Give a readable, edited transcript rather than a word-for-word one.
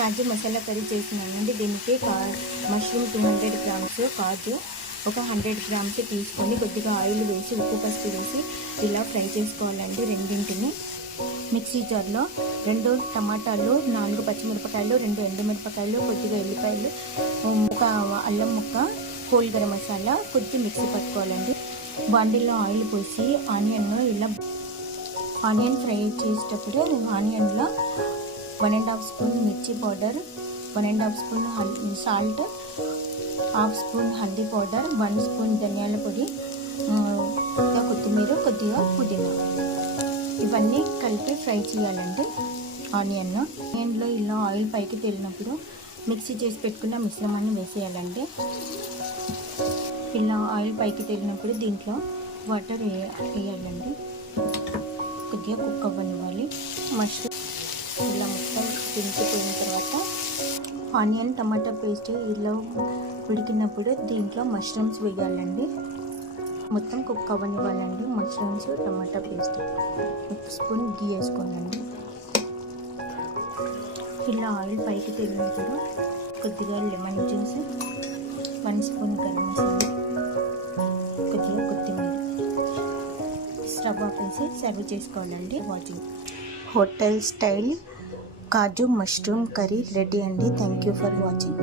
కాజు masala curry చేస్తున్నానండి. దీనికి mushroom 200 grams, కాజు ఒక 100 గ్రామ్స్ తీసుకొని కొద్దిగా ఆయిల్ వేసి ఉప్పు పసుపు వేసి ఇలా ఫ్రై చేసుకోవాలండి. రెండింటిని మిక్సీ జార్లో 2 టమాటాలు, 4 పచ్చిమిరపకాయలు, 2 ఎండుమిరపకాయలు, కొద్దిగా ఎల్లిపాయలు, ఒక అల్లం ముక్క, హోల్ గరం మసాలా కొద్ది మిక్సీ పట్టుకోవాలండి. బాండీలో ఆయిల్ పోసి ఆనియన్ ఫ్రై చేసేటప్పుడు ఆనియన్లో 1½ స్పూన్ మిర్చి powder, 1½ spoon salt, half spoon haldi powder, 1 spoon ధనియాల పొడి, కొద్దిగా కొత్తిమీర, కొద్దిగా పుదీనా ఇవన్నీ కలిపి ఫ్రై చేయాలండి. ఆనియన్లో ఇలా ఆయిల్ పైకి తేలినప్పుడు మిక్సీ చేసి పెట్టుకున్న మిశ్రమాన్ని వేసేయాలండి. ఇలా ఆయిల్ పైకి తేలినప్పుడు దీంట్లో వాటర్ వేయాలండి. కొద్దిగా కుక్ అవ్వనివ్వాలి. మష్రూమ్ ఇలా మొత్తం దించిపోయిన తర్వాత ఆనియన్ టమాటా పేస్ట్ ఇలా ఉడికినప్పుడు దీంట్లో మష్రూమ్స్ వేయాలండి. మొత్తం కుక్ అవ్వనివ్వాలండి. మష్రూమ్స్ టమాటా పేస్ట్ 1 స్పూన్ గీ వేసుకోనండి. ఇలా ఆయిల్ పైకి తేలినప్పుడు కొద్దిగా lemon juice, 1 spoon garam masala, కొద్దిగా కొత్తిమీర, స్టవ్ ఆఫ్ వేసి సర్వ్ చేసుకోవాలండి. వాచింగ్ హోటల్ స్టైల్ కాజు మష్రూమ్ కర్రీ రెడీ అండి. Thank you for watching.